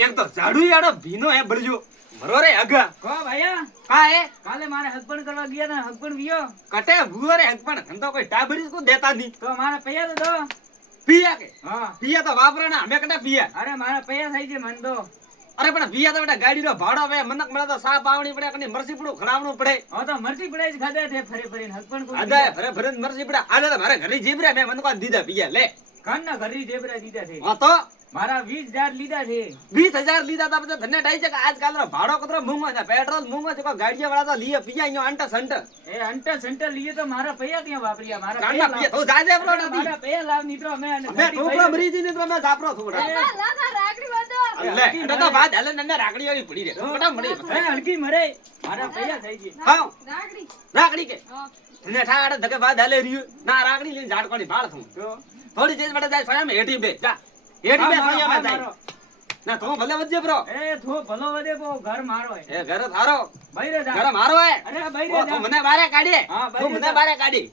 એમ તો ઝાડુ યાડો ભીનો હે બળજો મરો રે અગા કો ભૈયા કા હે કાલે મારે હસબન્ડ કરવા ગયા ને હસબન્ડ વિયો કટે ભૂવો રે હકપણ ધંધો કોઈ ટાબરીસ કો દેતા ની તો મારે પૈયા તો દો પિયા કે હા પિયા તો વાપરાના અમે કટા પિયા અરે મારા પૈયા થઈ છે મન દો અરે પણ પિયા તો બેટા ગાડીનો ભાડો આવે મનક મળે તો સાપ આવણી પડે કને મરસી પડું ખડાવણું પડે હવે તો મરચી પડે જ ખાધે છે ફરી ફરીને હસબન્ડ કોઈ આદા ભરે ભરે મરસી પડે આદા મારે ઘરે જીબરે મે મન કો દીધા પિયા લે કાનના ઘરી જેબરા દીધા છે હા તો મારા 20,000 લીધા છે 20,000 લીધા તા પછી ધને ડાઈ છે કે આજકાલ નો ભાડો કતરો મૂંગો છે પેટ્રોલ મૂંગો છે કો ગાડીયા વાળા તો લીએ પિયા અહીંયા અંટા સંટ એ અંટર સંટર લીએ તો મારા પૈયા ક્યાં વાપર્યા મારા કાંડા પિયા તો જાજે પ્લોટ હતી મારા પૈયા લાવ નીત્રો મે મે ટોકરો ભરીજી ને તો મે જાપરો થોડા લે એટલે તો બાદ હલે નંદા રાખડી વાળી પડી રે કટા મળી એ હલકી મરે મારા પૈયા થઈ ગયા હા રાખડી કે ને ઠાડ ધકે બાદ હલે રહ્યું ના રાખડી લઈને ઝાડકોની ભાળ થું તો થોડી તેજ બડે જાય સોયા મે હેઠી બે જા હેઠી બે સોયા મે જાય ના તો ભલે વજે બ્રો એ થો ભલો વધે બો ઘર મારો હે એ ઘર થારો બૈરે જા ઘર મારો હે અરે બૈરે ઓ જા મને બારે કાઢી હા, તું બૈરે મને જા. બારે કાઢી